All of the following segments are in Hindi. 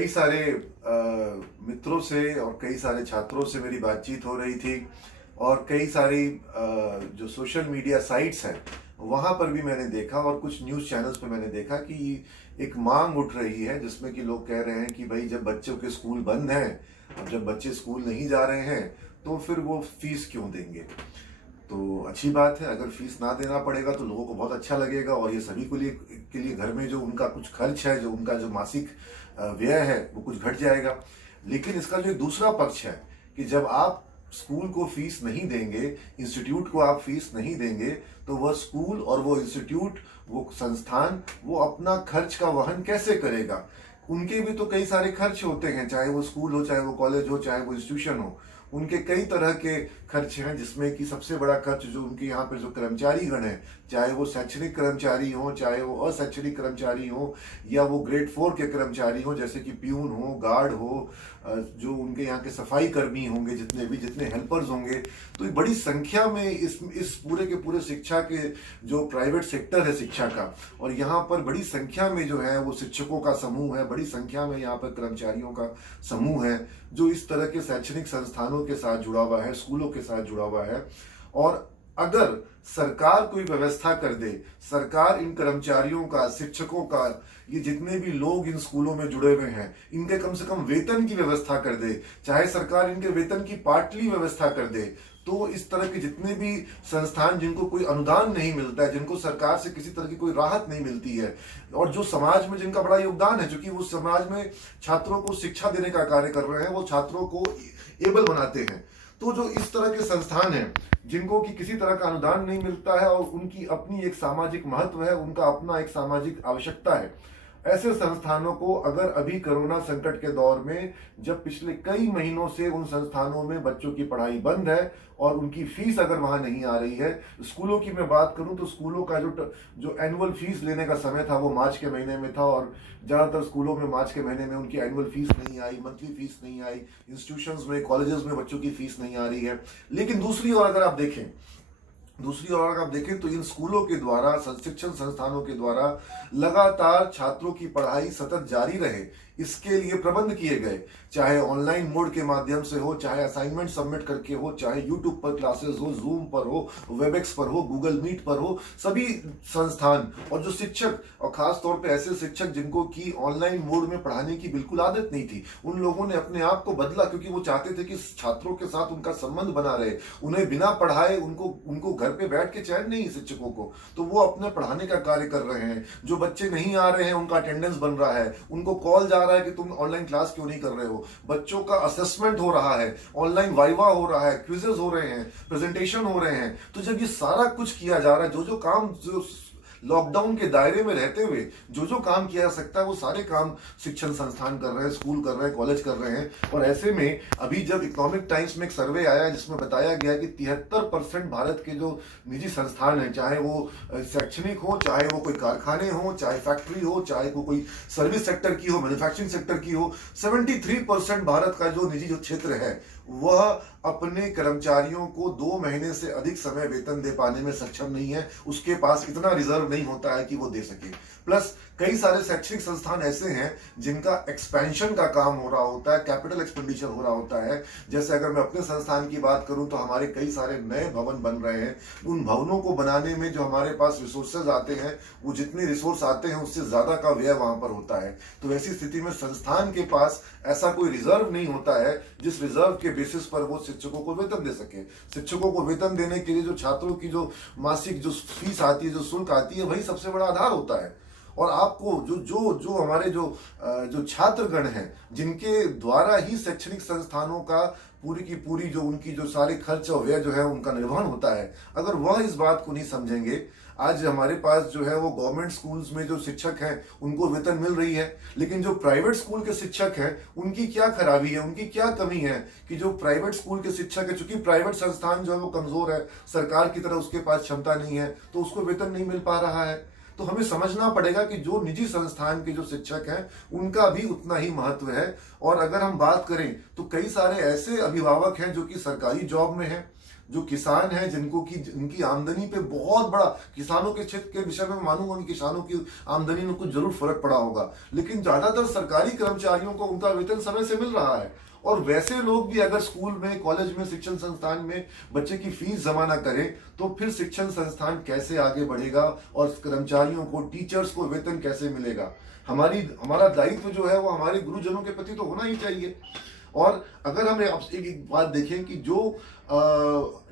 कई सारे मित्रों से और कई सारे छात्रों से मेरी बातचीत हो रही थी और कई सारी जो सोशल मीडिया साइट्स हैं वहाँ पर भी मैंने देखा और कुछ न्यूज़ चैनल्स पे मैंने देखा कि एक मांग उठ रही है जिसमें कि लोग कह रहे हैं कि भाई जब बच्चों के स्कूल बंद हैं, अब जब बच्चे स्कूल नहीं जा रहे हैं तो फिर वो फीस क्यों देंगे। तो अच्छी बात है, अगर फीस ना देना पड़ेगा तो लोगों को बहुत अच्छा लगेगा और ये सभी के लिए घर में जो उनका कुछ खर्च है, जो उनका जो मासिक व्यय है वो कुछ घट जाएगा। लेकिन इसका जो एक दूसरा पक्ष है कि जब आप स्कूल को फीस नहीं देंगे, इंस्टीट्यूट को आप फीस नहीं देंगे, तो वह स्कूल और वो इंस्टीट्यूट, वो संस्थान, वो अपना खर्च का वहन कैसे करेगा। उनके भी तो कई सारे खर्च होते हैं, चाहे वो स्कूल हो, चाहे वो कॉलेज हो, चाहे वो इंस्टीट्यूशन हो। उनके कई तरह के खर्च हैं जिसमें कि सबसे बड़ा खर्च जो उनके यहाँ पे जो कर्मचारी गण है, चाहे वो शैक्षणिक कर्मचारी हो, चाहे वो अशैक्षणिक कर्मचारी हो, या वो ग्रेड 4 के कर्मचारी हो जैसे कि प्यून हो, गार्ड हो, जो उनके यहाँ के सफाई कर्मी होंगे, जितने हेल्पर्स होंगे, तो एक बड़ी संख्या में इस पूरे के पूरे शिक्षा के जो प्राइवेट सेक्टर है शिक्षा का, और यहाँ पर बड़ी संख्या में जो है वो शिक्षकों का समूह है, बड़ी संख्या में यहाँ पर कर्मचारियों का समूह है जो इस तरह के शैक्षणिक संस्थानों के साथ जुड़ा हुआ है, स्कूलों के साथ जुड़ा हुआ है। और अगर सरकार कोई व्यवस्था कर दे, सरकार इन कर्मचारियों का, शिक्षकों का, ये जितने भी लोग इन स्कूलों में जुड़े हुए हैं, इनके कम से कम वेतन की व्यवस्था कर दे, चाहे सरकार इनके वेतन की पार्टली व्यवस्था कर दे, तो इस तरह के जितने भी संस्थान जिनको कोई अनुदान नहीं मिलता है, जिनको सरकार से किसी तरह की कोई राहत नहीं मिलती है, और जो समाज में जिनका बड़ा योगदान है, क्योंकि वो समाज में छात्रों को शिक्षा देने का कार्य कर रहे हैं, वो छात्रों को एबल बनाते हैं, तो जो इस तरह के संस्थान हैं जिनको कि किसी तरह का अनुदान नहीं मिलता है और उनकी अपनी एक सामाजिक महत्व है, उनका अपना एक सामाजिक आवश्यकता है, ऐसे संस्थानों को अगर अभी कोरोना संकट के दौर में, जब पिछले कई महीनों से उन संस्थानों में बच्चों की पढ़ाई बंद है और उनकी फीस अगर वहां नहीं आ रही है, स्कूलों की मैं बात करूं तो स्कूलों का जो एनुअल फीस लेने का समय था वो मार्च के महीने में था, और ज़्यादातर स्कूलों में मार्च के महीने में उनकी एनुअल फीस नहीं आई, मंथली फीस नहीं आई, इंस्टीट्यूशंस में, कॉलेजेस में बच्चों की फीस नहीं आ रही है। लेकिन दूसरी ओर अगर आप देखें तो इन स्कूलों के द्वारा, शिक्षण संस्थानों के द्वारा लगातार छात्रों की पढ़ाई सतत जारी रहे, इसके लिए प्रबंध किए गए, चाहे ऑनलाइन मोड के माध्यम से हो, चाहे असाइनमेंट सबमिट करके हो, चाहे यूट्यूब पर क्लासेस हो, जूम पर हो, वेबएक्स पर हो, गूगल मीट पर हो, सभी संस्थान और जो शिक्षक, और खास तौर पे ऐसे शिक्षक जिनको की ऑनलाइन मोड में पढ़ाने की बिल्कुल आदत नहीं थी, उन लोगों ने अपने आप को बदला, क्योंकि वो चाहते थे कि छात्रों के साथ उनका संबंध बना रहे, उन्हें बिना पढ़ाए उनको घर पे बैठ के चैन नहीं शिक्षकों को, तो वो अपने पढ़ाने का कार्य कर रहे हैं। जो बच्चे नहीं आ रहे हैं उनका अटेंडेंस बन रहा है, उनको कॉल जा रहा है कि तुम ऑनलाइन क्लास क्यों नहीं कर रहे हो, बच्चों का असेसमेंट हो रहा है, ऑनलाइन वाइवा हो रहा है, क्विजेस हो रहे हैं, प्रेजेंटेशन हो रहे हैं। तो जब ये सारा कुछ किया जा रहा है, जो काम जो लॉकडाउन के दायरे में रहते हुए जो काम किया जा सकता है, वो सारे काम शिक्षण संस्थान कर रहे हैं, स्कूल कर रहे हैं, कॉलेज कर रहे हैं। और ऐसे में अभी जब इकोनॉमिक टाइम्स में एक सर्वे आया है जिसमें बताया गया कि 73% भारत के जो निजी संस्थान हैं, चाहे वो शैक्षणिक हो, चाहे वो कोई कारखाने हो, चाहे फैक्ट्री हो, चाहे वो कोई सर्विस सेक्टर की हो, मैन्युफैक्चरिंग सेक्टर की हो, 73% भारत का जो निजी जो क्षेत्र है वह अपने कर्मचारियों को 2 महीने से अधिक समय वेतन दे पाने में सक्षम नहीं है, उसके पास इतना रिजर्व नहीं होता है कि वो दे सके। प्लस कई सारे शैक्षणिक संस्थान ऐसे हैं जिनका एक्सपेंशन का काम हो रहा होता है, कैपिटल एक्सपेंडिचर हो रहा होता है। जैसे अगर मैं अपने संस्थान की बात करूं तो हमारे कई सारे नए भवन बन रहे हैं, उन भवनों को बनाने में जो हमारे पास रिसोर्सेज आते हैं, वो जितने रिसोर्स आते हैं उससे ज्यादा का व्यय वहां पर होता है। तो ऐसी स्थिति में संस्थान के पास ऐसा कोई रिजर्व नहीं होता है जिस रिजर्व के बेसिस पर वो शिक्षकों को वेतन दे सके। शिक्षकों को वेतन देने के लिए जो छात्रों की जो मासिक जो फीस आती है, जो शुल्क आती है, वही सबसे बड़ा आधार होता है। और आपको जो हमारे जो छात्रगण हैं, जिनके द्वारा ही शैक्षणिक संस्थानों का पूरी की पूरी जो उनकी जो सारे खर्च और व्यय जो है उनका निर्वहन होता है, अगर वह इस बात को नहीं समझेंगे, आज हमारे पास जो है वो गवर्नमेंट स्कूल्स में जो शिक्षक हैं उनको वेतन मिल रही है, लेकिन जो प्राइवेट स्कूल के शिक्षक हैं उनकी क्या खराबी है, उनकी क्या कमी है कि जो प्राइवेट स्कूल के शिक्षक है, चूंकि प्राइवेट संस्थान जो है वो कमजोर है, सरकार की तरह उसके पास क्षमता नहीं है, तो उसको वेतन नहीं मिल पा रहा है। तो हमें समझना पड़ेगा कि जो निजी संस्थान के जो शिक्षक हैं उनका भी उतना ही महत्व है। और अगर हम बात करें तो कई सारे ऐसे अभिभावक हैं जो कि सरकारी जॉब में हैं, जो किसान हैं, जिनको की उनकी आमदनी पे बहुत बड़ा, किसानों के क्षेत्र के विषय में मानूंगा कि किसानों की आमदनी में कुछ जरूर फर्क पड़ा होगा, लेकिन ज्यादातर सरकारी कर्मचारियों को उनका वेतन समय से मिल रहा है। और वैसे लोग भी अगर स्कूल में, कॉलेज में, शिक्षण संस्थान में बच्चे की फीस जमा ना करें तो फिर शिक्षण संस्थान कैसे आगे बढ़ेगा और कर्मचारियों को, टीचर्स को वेतन कैसे मिलेगा। हमारा दायित्व जो है वो हमारे गुरुजनों के प्रति तो होना ही चाहिए। और अगर हम एक बात देखें कि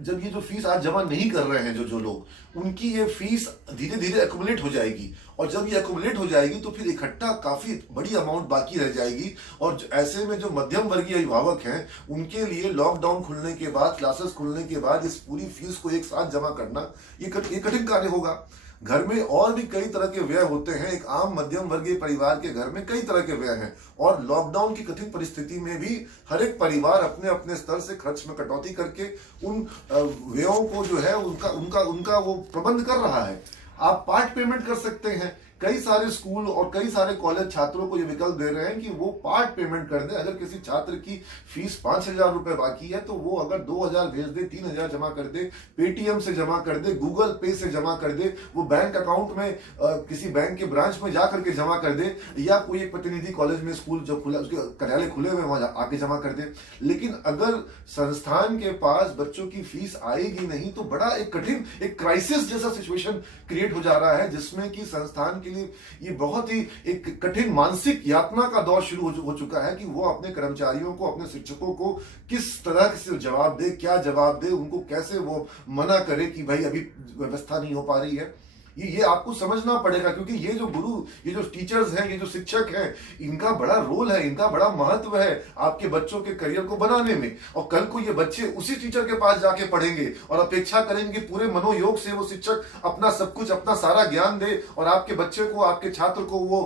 जब ये जो फीस आज जमा नहीं कर रहे हैं जो लोग, उनकी ये फीस धीरे धीरे एक्युमुलेट हो जाएगी, और जब ये एक्युमुलेट हो जाएगी तो फिर इकट्ठा काफी बड़ी अमाउंट बाकी रह जाएगी। और ऐसे में जो मध्यम वर्गीय अभिभावक हैं, उनके लिए लॉकडाउन खुलने के बाद, क्लासेस खुलने के बाद इस पूरी फीस को एक साथ जमा करना ये कठिन कार्य होगा। घर में और भी कई तरह के व्यय होते हैं, एक आम मध्यम वर्गीय परिवार के घर में कई तरह के व्यय हैं, और लॉकडाउन की कठिन परिस्थिति में भी हर एक परिवार अपने अपने स्तर से खर्च में कटौती करके उन व्ययों को जो है उनका वो प्रबंध कर रहा है। आप पार्ट पेमेंट कर सकते हैं। कई सारे स्कूल और कई सारे कॉलेज छात्रों को ये विकल्प दे रहे हैं कि वो पार्ट पेमेंट कर दे। अगर किसी छात्र की फीस 5,000 रुपए बाकी है तो वो अगर 2,000 भेज दे, 3,000 जमा कर दे, पेटीएम से जमा कर दे, गूगल पे से जमा कर दे, वो बैंक अकाउंट में किसी बैंक के ब्रांच में जाकर के जमा कर दे, या कोई एक प्रतिनिधि कॉलेज में, स्कूल जो खुला, उसके कार्यालय खुले हुए वहां आके जमा कर दे। लेकिन अगर संस्थान के पास बच्चों की फीस आएगी नहीं तो बड़ा एक कठिन, एक क्राइसिस जैसा सिचुएशन क्रिएट हो जा रहा है, जिसमें कि संस्थान के लिए ये बहुत ही एक कठिन मानसिक यातना का दौर शुरू हो चुका है कि वो अपने कर्मचारियों को, अपने शिक्षकों को किस तरह से जवाब दे, क्या जवाब दे, उनको कैसे वो मना करे कि भाई अभी व्यवस्था नहीं हो पा रही है। ये आपको समझना पड़ेगा, क्योंकि ये जो गुरु, ये जो टीचर्स हैं, ये जो शिक्षक हैं, इनका बड़ा रोल है, इनका बड़ा महत्व है आपके बच्चों के करियर को बनाने में। और कल को ये बच्चे उसी टीचर के पास जाके पढ़ेंगे और अपेक्षा करेंगे पूरे मनोयोग से वो शिक्षक अपना सब कुछ, अपना सारा ज्ञान दे और आपके बच्चे को, आपके छात्र को वो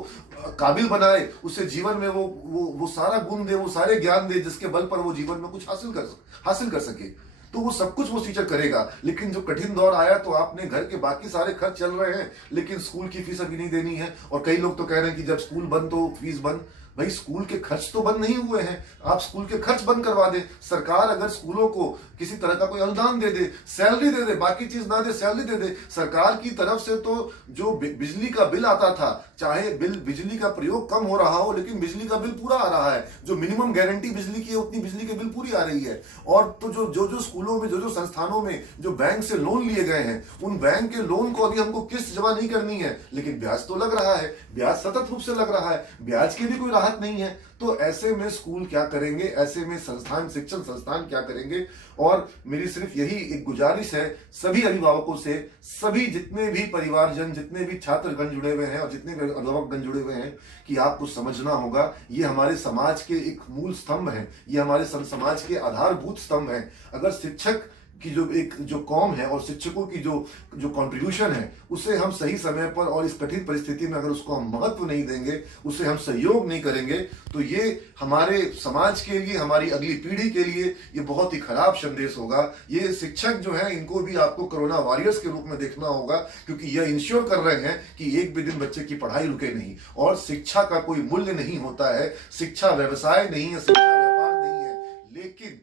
काबिल बनाए, उससे जीवन में वो सारा गुण दे, वो सारे ज्ञान दे, जिसके बल पर वो जीवन में कुछ हासिल कर सके। तो वो सब कुछ वो टीचर करेगा। लेकिन जो कठिन दौर आया तो आपने घर के बाकी सारे खर्च चल रहे हैं, लेकिन स्कूल की फीस अभी नहीं देनी है। और कई लोग तो कह रहे हैं कि जब स्कूल बंद तो फीस बंद। भाई स्कूल के खर्च तो बंद नहीं हुए हैं, आप स्कूल के खर्च बंद करवा दे। सरकार अगर स्कूलों को किसी तरह का कोई अनुदान दे दे, सैलरी दे दे, बाकी चीज ना दे, सैलरी दे दे। सरकार की तरफ से तो जो बिजली का बिल आता था, चाहे बिजली का प्रयोग कम हो रहा हो, लेकिन बिजली का बिल पूरा आ रहा है। जो मिनिमम गारंटी बिजली की है उतनी बिजली के बिल पूरी आ रही है। और तो जो स्कूलों में, जो संस्थानों में जो बैंक से लोन लिए गए हैं, उन बैंक के लोन को अभी हमको किस्त जमा नहीं करनी है, लेकिन ब्याज तो लग रहा है, ब्याज सतत रूप से लग रहा है, ब्याज की भी कोई राहत नहीं है। तो ऐसे में स्कूल क्या करेंगे, ऐसे में संस्थान, शिक्षण संस्थान क्या करेंगे। और मेरी सिर्फ यही एक गुजारिश है सभी अभिभावकों से, सभी जितने भी परिवारजन, जितने भी छात्रगण जुड़े हुए हैं और जितने भी अभिभावकगण जुड़े हुए हैं, कि आपको समझना होगा ये हमारे समाज के एक मूल स्तंभ है, ये हमारे समाज के आधारभूत स्तंभ है। अगर शिक्षक की जो कौम है और शिक्षकों की जो कंट्रीब्यूशन है, उसे हम सही समय पर और इस कठिन परिस्थिति में अगर उसको हम महत्व नहीं देंगे, उसे हम सहयोग नहीं करेंगे, तो ये हमारे समाज के लिए, हमारी अगली पीढ़ी के लिए ये बहुत ही खराब संदेश होगा। ये शिक्षक जो है, इनको भी आपको कोरोना वॉरियर्स के रूप में देखना होगा, क्योंकि ये इंश्योर कर रहे हैं कि एक भी दिन बच्चे की पढ़ाई रुके नहीं। और शिक्षा का कोई मूल्य नहीं होता है, शिक्षा व्यवसाय नहीं है, शिक्षा व्यापार नहीं है, लेकिन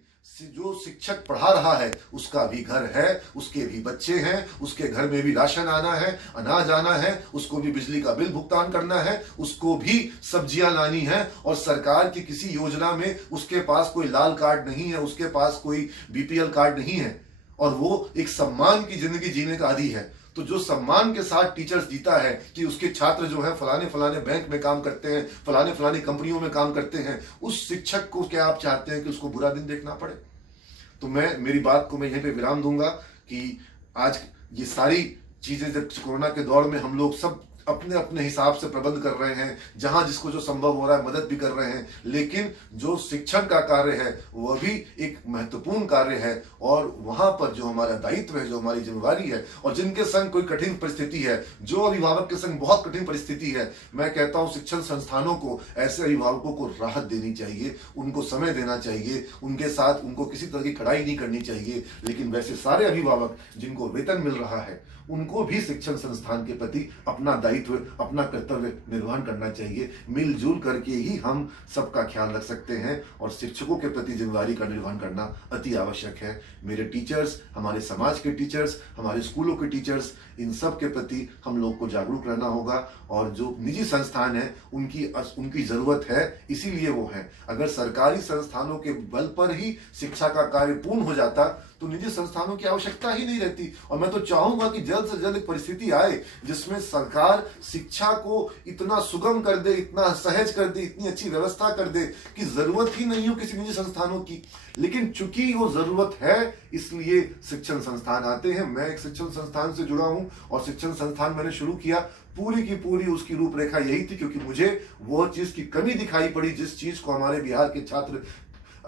जो शिक्षक पढ़ा रहा है उसका भी घर है, उसके भी बच्चे हैं, उसके घर में भी राशन आना है, अनाज आना है, उसको भी बिजली का बिल भुगतान करना है, उसको भी सब्जियां लानी है। और सरकार की किसी योजना में उसके पास कोई लाल कार्ड नहीं है, उसके पास कोई बीपीएल कार्ड नहीं है, और वो एक सम्मान की जिंदगी जीने का आदी है। तो जो सम्मान के साथ टीचर्स जीता है कि उसके छात्र जो है फलाने बैंक में काम करते हैं, फलाने कंपनियों में काम करते हैं, उस शिक्षक को क्या आप चाहते हैं कि उसको बुरा दिन देखना पड़े? तो मेरी बात को मैं यहीं पे विराम दूंगा कि आज ये सारी चीजें जब कोरोना के दौर में हम लोग सब अपने अपने हिसाब से प्रबंध कर रहे हैं, जहां जिसको जो संभव हो रहा है मदद भी कर रहे हैं, लेकिन जो शिक्षण का कार्य है वह भी एक महत्वपूर्ण कार्य है। और वहां पर जो हमारा दायित्व है, जो हमारी जिम्मेवारी है, और जिनके संग कोई कठिन परिस्थिति है, जो अभिभावक के संग बहुत कठिन परिस्थिति है, मैं कहता हूं शिक्षण संस्थानों को ऐसे अभिभावकों को राहत देनी चाहिए, उनको समय देना चाहिए, उनके साथ उनको किसी तरह की खड़ाई नहीं करनी चाहिए। लेकिन वैसे सारे अभिभावक जिनको वेतन मिल रहा है, उनको भी शिक्षण संस्थान के प्रति अपना दायित्व दायित्व, अपना कर्तव्य निर्वहन करना चाहिए। मिलजुल करके ही हम सबका ख्याल रख सकते हैं और शिक्षकों के प्रति जिम्मेदारी का निर्वहन करना अति आवश्यक है। मेरे टीचर्स, हमारे समाज के टीचर्स, हमारे स्कूलों के टीचर्स, इन सब के प्रति हम लोग को जागरूक रहना होगा। और जो निजी संस्थान है उनकी जरूरत है, इसीलिए वो है। अगर सरकारी संस्थानों के बल पर ही शिक्षा का कार्य पूर्ण हो जाता तो निजी संस्थानों की आवश्यकता ही नहीं रहती। और मैं तो चाहूंगा कि जल्द से जल्द एक परिस्थिति आए जिसमें सरकार शिक्षा को इतना सुगम कर दे, इतना सहज कर दे, इतनी अच्छी व्यवस्था कर दे कि जरूरत ही नहीं हो किसी निजी संस्थानों की। लेकिन चूंकि वो जरूरत है, इसलिए शिक्षण संस्थान आते हैं। मैं एक शिक्षण संस्थान से जुड़ा हूं और शिक्षण संस्थान मैंने शुरू किया, पूरी की पूरी उसकी रूपरेखा यही थी, क्योंकि मुझे वो चीज की कमी दिखाई पड़ी जिस चीज को हमारे बिहार के छात्र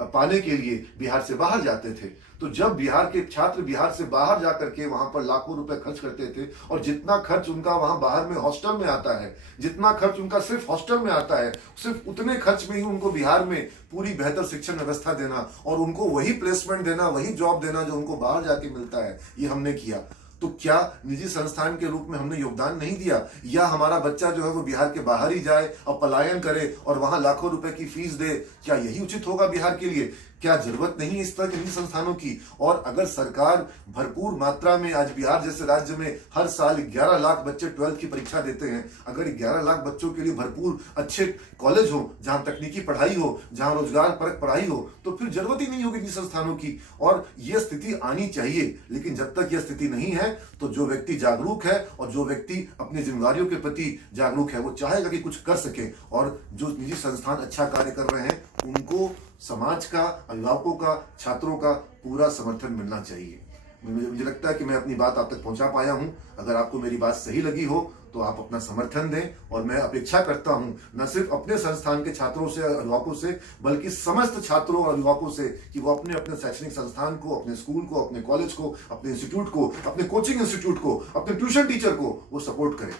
पाने के लिए बिहार से बाहर जाते थे। तो जब बिहार के छात्र बिहार से बाहर जाकर के वहां पर लाखों रुपए खर्च करते थे, और जितना खर्च उनका वहां बाहर में हॉस्टल में आता है, जितना खर्च उनका सिर्फ हॉस्टल में आता है, सिर्फ उतने खर्च में ही उनको बिहार में पूरी बेहतर शिक्षण व्यवस्था देना और उनको वही प्लेसमेंट देना, वही जॉब देना जो उनको बाहर जाके मिलता है, ये हमने किया। तो क्या निजी संस्थान के रूप में हमने योगदान नहीं दिया? या हमारा बच्चा जो है वो बिहार के बाहर ही जाए और पलायन करे और वहां लाखों रुपए की फीस दे? क्या यही उचित होगा बिहार के लिए? क्या जरूरत नहीं है इस तरह के निजी संस्थानों की? और अगर सरकार भरपूर मात्रा में, आज बिहार जैसे राज्य में हर साल 11 लाख बच्चे 12th की परीक्षा देते हैं, अगर 11 लाख बच्चों के लिए भरपूर अच्छे कॉलेज हो, जहां तकनीकी पढ़ाई हो, जहां रोजगार परक पढ़ाई हो, तो फिर जरूरत ही नहीं होगी निजी संस्थानों की। और यह स्थिति आनी चाहिए। लेकिन जब तक यह स्थिति नहीं है तो जो व्यक्ति जागरूक है और जो व्यक्ति अपनी जिम्मेदारियों के प्रति जागरूक है, वो चाहेगा कि कुछ कर सके। और जो निजी संस्थान अच्छा कार्य कर रहे हैं उनको समाज का, अभिभावकों का, छात्रों का पूरा समर्थन मिलना चाहिए। मुझे लगता है कि मैं अपनी बात आप तक पहुंचा पाया हूं। अगर आपको मेरी बात सही लगी हो तो आप अपना समर्थन दें। और मैं अपेक्षा करता हूं न सिर्फ अपने संस्थान के छात्रों से, अभिभावकों से, बल्कि समस्त छात्रों और अभिभावकों से कि वो अपने अपने शैक्षणिक संस्थान को, अपने स्कूल को, अपने कॉलेज को, अपने इंस्टीट्यूट को, अपने कोचिंग इंस्टीट्यूट को, अपने ट्यूशन टीचर को वो सपोर्ट करें।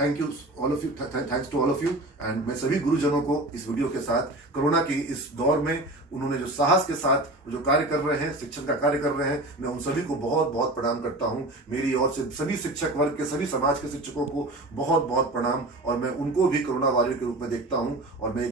Thank you all of you, thanks to all of you. And मैं सभी गुरुजनों को इस वीडियो के साथ, कोरोना के इस दौर में उन्होंने जो साहस के साथ जो कार्य कर रहे हैं, शिक्षण का कार्य कर रहे हैं, मैं उन सभी को बहुत बहुत प्रणाम करता हूं। मेरी ओर से सभी शिक्षक वर्ग के, सभी समाज के शिक्षकों को बहुत बहुत प्रणाम। और मैं उनको भी कोरोना वॉरियर के रूप में देखता हूं। और मैं